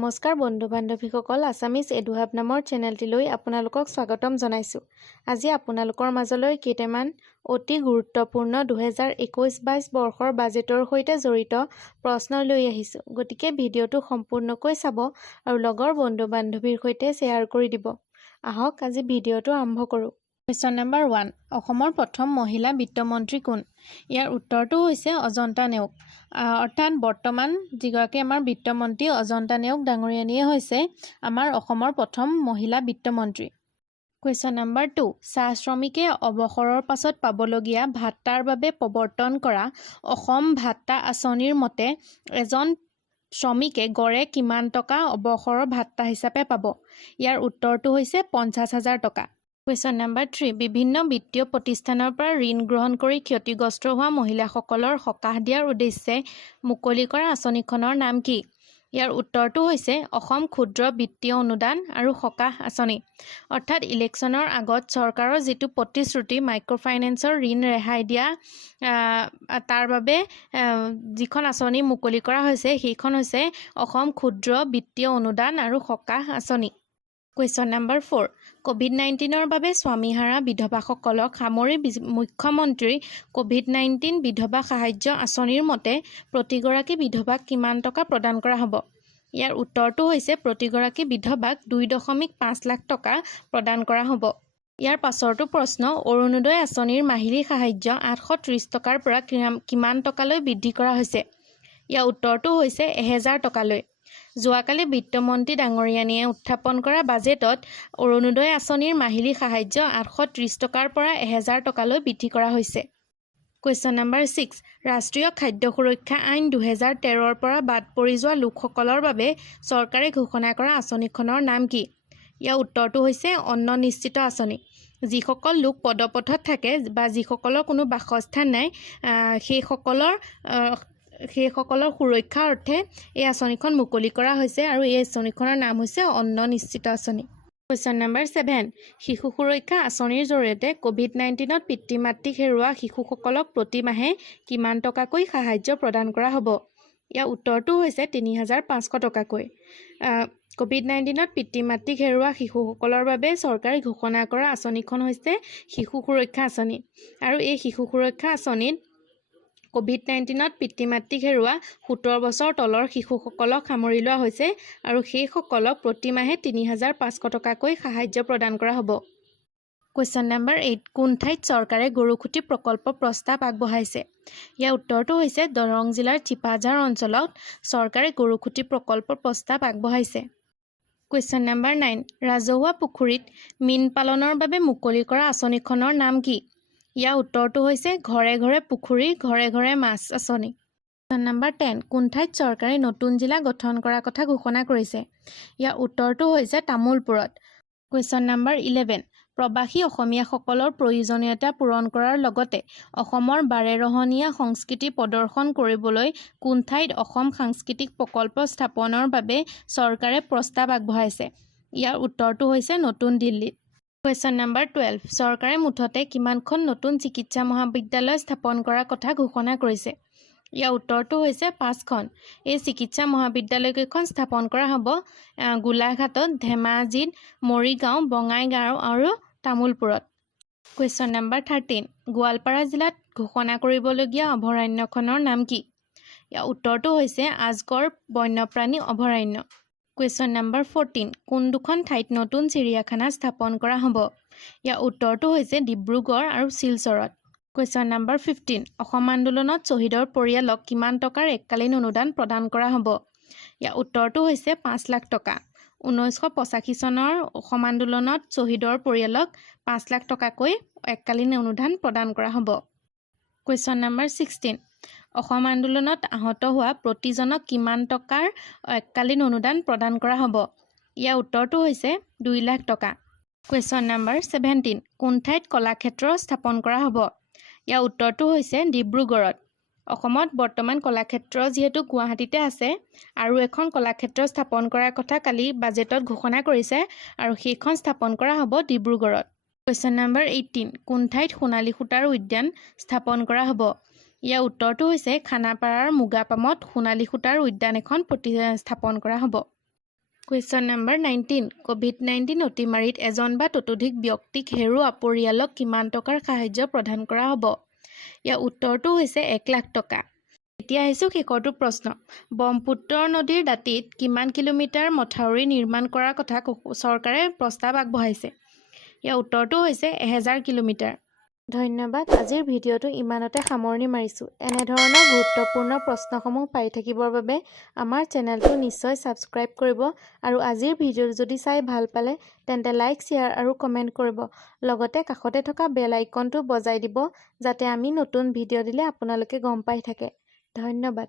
নমস্কাৰ বন্ধু বান্ধৱীসকল আছামিজ এডুহাব নামৰ চেনেলটিলৈ আপোনালোকক স্বাগতম জনাইছোঁ। আজি আপোনালোকৰ মাজলৈ কেইটামান অতি গুৰুত্বপূৰ্ণ 2021-22 বৰ্ষৰ বাজেটৰ সৈতে জড়িত প্ৰশ্ন লৈ আহিছোঁ। গতিকে ভিডিঅ'টো সম্পূৰ্ণকৈ চাব আৰু লগৰ বন্ধু বান্ধৱীৰ সৈতে শ্বেয়াৰ কৰি দিব। আহক আজি ভিডিঅ'টো আৰম্ভ কৰোঁ। কুৱেশ্যন নম্বৰ 1 অসমৰ প্ৰথম মহিলা বিত্তমন্ত্ৰী কোন? ইয়াৰ উত্তৰটো হৈছে অজন্তা নেওগ। অৰ্থাৎ বৰ্তমান যিগৰাকী আমাৰ বিত্তমন্ত্ৰী অজন্তা নেওগ ডাঙৰীয়ানীয়ে হৈছে আমাৰ অসমৰ প্ৰথম মহিলা বিত্তমন্ত্ৰী। কুৱেশ্যন নম্বৰ 2 চাহ শ্ৰমিকে অৱসৰৰ পাছত পাবলগীয়া ভাত্তাৰ বাবে প্ৰৱৰ্তন কৰা অসম ভাত্তা আঁচনিৰ মতে এজন শ্ৰমিকে গড়ে কিমান টকা অৱসৰৰ ভাত্তা হিচাপে পাব? ইয়াৰ উত্তৰটো হৈছে 50,000 টকা। কুৱেশ্যন নম্বৰ 3 বিভিন্ন বিত্তীয় প্ৰতিষ্ঠানৰ পৰা ঋণ গ্ৰহণ কৰি ক্ষতিগ্ৰস্ত হোৱা মহিলাসকলৰ সকাহ দিয়াৰ উদ্দেশ্যে মুকলি কৰা আঁচনিখনৰ নাম কি? ইয়াৰ উত্তৰটো হৈছে অসম ক্ষুদ্ৰ বিত্তীয় অনুদান আৰু সকাহ আঁচনি। অৰ্থাৎ ইলেকশ্যনৰ আগত চৰকাৰৰ যিটো প্ৰতিশ্ৰুতি মাইক্ৰ'ফাইনেন্সৰ ঋণ ৰেহাই দিয়া তাৰ বাবে যিখন আঁচনি মুকলি কৰা হৈছে সেইখন হৈছে অসম ক্ষুদ্ৰ বিত্তীয় অনুদান আৰু সকাহ আঁচনি। কুৱেশ্যন নম্বৰ 4 ক'ভিড-19ৰ বাবে স্বামীহাৰা বিধৱাসকলক সামৰি মুখ্যমন্ত্ৰী ক'ভিড-19 বিধৱা সাহায্য আঁচনিৰ মতে প্ৰতিগৰাকী বিধৱাক কিমান টকা প্ৰদান কৰা হ'ব? ইয়াৰ উত্তৰটো হৈছে প্ৰতিগৰাকী বিধৱাক 2.5 লাখ টকা প্ৰদান কৰা হ'ব। ইয়াৰ পাছৰটো প্ৰশ্ন অৰুণোদয় আঁচনিৰ মাহিলী সাহায্য 830 টকাৰ পৰা কিমান টকালৈ বৃদ্ধি কৰা হৈছে? ইয়াৰ উত্তৰটো হৈছে 1000 টকালৈ। যোৱাকালি বিত্তমন্ত্ৰী ডাঙৰীয়ানীয়ে উত্থাপন কৰা বাজেটত অৰুণোদয় আঁচনিৰ মাহিলী সাহায্য 830 টকাৰ পৰা 1000 টকালৈ বৃদ্ধি কৰা হৈছে। কুৱেশ্যন নম্বৰ 6 ৰাষ্ট্ৰীয় খাদ্য সুৰক্ষা আইন 2013ৰ পৰা বাদ পৰি যোৱা লোকসকলৰ বাবে চৰকাৰে ঘোষণা কৰা আঁচনিখনৰ নাম কি? ইয়াৰ উত্তৰটো হৈছে অন্ন নিশ্চিত আঁচনি। যিসকল লোক পদপথত থাকে বা যিসকলৰ কোনো বাসস্থান নাই সেইসকলৰ সুৰক্ষাৰ অৰ্থে এই আঁচনিখন মুকলি কৰা হৈছে আৰু এই আঁচনিখনৰ নাম হৈছে অন্ন নিশ্চিত আঁচনি। কুৱেশ্যন নম্বৰ 7 শিশু সুৰক্ষা আঁচনিৰ জৰিয়তে ক'ভিড-19ত পিতৃ মাতৃক হেৰুওৱা শিশুসকলক প্ৰতি মাহে কিমান টকাকৈ সাহায্য প্ৰদান কৰা হ'ব? ইয়াৰ উত্তৰটো হৈছে 3,500 টকাকৈ। ক'ভিড-19ত পিতৃ মাতৃক হেৰুওৱা শিশুসকলৰ বাবে চৰকাৰে ঘোষণা কৰা আঁচনিখন হৈছে শিশু সুৰক্ষা আঁচনি আৰু এই শিশু সুৰক্ষা আঁচনিত ক'ভিড-19ত পিতৃ মাতৃক হেৰুওৱা 17 বছৰ তলৰ শিশুসকলক সামৰি লোৱা হৈছে আৰু সেইসকলক প্ৰতি মাহে 3,500 টকাকৈ সাহায্য প্ৰদান কৰা হ'ব। কুৱেশ্যন নম্বৰ 8 কোন ঠাইত চৰকাৰে গৰুখুটি প্ৰকল্প প্ৰস্তাৱ আগবঢ়াইছে? ইয়াৰ উত্তৰটো হৈছে দৰং জিলাৰ চিপাঝাৰ অঞ্চলত চৰকাৰে গৰুখুটি প্ৰকল্প প্ৰস্তাৱ আগবঢ়াইছে। কুৱেশ্যন নম্বৰ 9 ৰাজহুৱা পুখুৰীত মীন পালনৰ বাবে মুকলি কৰা আঁচনিখনৰ নাম কি? ইয়াৰ উত্তৰটো হৈছে ঘৰে ঘৰে পুখুৰী ঘৰে ঘৰে মাছ আঁচনি। কুৱেশ্যন নম্বৰ 10 কোন ঠাইত চৰকাৰে নতুন জিলা গঠন কৰাৰ কথা ঘোষণা কৰিছে? ইয়াৰ উত্তৰটো হৈছে তামোলপুৰত। কুৱেশ্যন নম্বৰ 11 প্ৰৱাসী অসমীয়াসকলৰ প্ৰয়োজনীয়তা পূৰণ কৰাৰ লগতে অসমৰ বাৰেৰহণীয়া সংস্কৃতি প্ৰদৰ্শন কৰিবলৈ কোন ঠাইত অসম সাংস্কৃতিক প্ৰকল্প স্থাপনৰ বাবে চৰকাৰে প্ৰস্তাৱ আগবঢ়াইছে? ইয়াৰ উত্তৰটো হৈছে নতুন দিল্লীত। কুৱেশ্যন নম্বৰ 12 চৰকাৰে মুঠতে কিমানখন নতুন চিকিৎসা মহাবিদ্যালয় স্থাপন কৰাৰ কথা ঘোষণা কৰিছে? ইয়াৰ উত্তৰটো হৈছে 5খন। এই চিকিৎসা মহাবিদ্যালয়কেইখন স্থাপন কৰা হ'ব গোলাঘাটত, ধেমাজিত, মৰিগাঁও, বঙাইগাঁও আৰু তামোলপুৰত। কুৱেশ্যন নম্বৰ 13 গোৱালপাৰা জিলাত ঘোষণা কৰিবলগীয়া অভয়াৰণ্যখনৰ নাম কি? ইয়াৰ উত্তৰটো হৈছে আজগড় বন্যপ্ৰাণী অভয়াৰণ্য। কুৱেশ্যন নম্বৰ 14 কোন দুখন ঠাইত নতুন চিৰিয়াখানা স্থাপন কৰা হ'ব? ইয়াৰ উত্তৰটো হৈছে ডিব্ৰুগড় আৰু শিলচৰত। কুৱেশ্যন নম্বৰ 15 অসম আন্দোলনত শ্বহীদৰ পৰিয়ালক কিমান টকাৰ এককালীন অনুদান প্ৰদান কৰা হ'ব? ইয়াৰ উত্তৰটো হৈছে 5 লাখ টকা। 1985 চনৰ অসম আন্দোলনত শ্বহীদৰ পৰিয়ালক 5 লাখ টকাকৈ এককালীন অনুদান প্ৰদান কৰা হ'ব। কুৱেশ্যন নম্বৰ 16 অসম আন্দোলনত আহত হোৱা প্ৰতিজনক কিমান টকাৰ এককালীন অনুদান প্ৰদান কৰা হ'ব? ইয়াৰ উত্তৰটো হৈছে 2 লাখ টকা। কুৱেশ্যন নম্বৰ 17 কোন ঠাইত কলাক্ষেত্ৰ স্থাপন কৰা হ'ব? ইয়াৰ উত্তৰটো হৈছে ডিব্ৰুগড়ত। অসমত বৰ্তমান কলাক্ষেত্ৰ যিহেতু গুৱাহাটীতে আছে আৰু এখন কলাক্ষেত্ৰ স্থাপন কৰাৰ কথা কালি বাজেটত ঘোষণা কৰিছে আৰু সেইখন স্থাপন কৰা হ'ব ডিব্ৰুগড়ত। কুৱেশ্যন নম্বৰ 18 কোন ঠাইত সোণালী সূতাৰ উদ্যান স্থাপন কৰা হ'ব? ইয়াৰ উত্তৰটো হৈছে খানাপাৰাৰ মুগাপামত সোণালী সূতাৰ উদ্যান এখন স্থাপন কৰা হ'ব। কুৱেশ্যন নম্বৰ 19 COVID-19 অতিমাৰীত এজন বা ততোধিক ব্যক্তিক হেৰুওৱা পৰিয়ালক কিমান টকাৰ সাহায্য প্ৰদান কৰা হ'ব ইয়াৰ উত্তৰটো হৈছে 1 লাখ টকা এতিয়া আহিছোঁ শেষৰটো প্ৰশ্ন ব্ৰহ্মপুত্ৰ নদীৰ দাঁতিত কিমান কিলোমিটাৰ মথাউৰি নিৰ্মাণ কৰাৰ কথা চৰকাৰে প্ৰস্তাৱ আগবঢ়াইছে ইয়াৰ উত্তৰটো হৈছে 1000 কিলোমিটাৰ ধন্যবাদ আজিৰ ভিডিঅ'টো ইমানতে সামৰণি মাৰিছোঁ এনেধৰণৰ গুৰুত্বপূৰ্ণ প্ৰশ্নসমূহ পাই থাকিবৰ বাবে আমাৰ চেনেলটো নিশ্চয় ছাবস্ক্ৰাইব কৰিব আৰু আজিৰ ভিডিঅ'টো যদি চাই ভাল পালে তেন্তে লাইক শ্বেয়াৰ আৰু কমেণ্ট কৰিব লগতে কাষতে থকা বেল আইকনটো বজাই দিব যাতে আমি নতুন ভিডিঅ' দিলে আপোনালোকে গম পাই থাকে ধন্যবাদ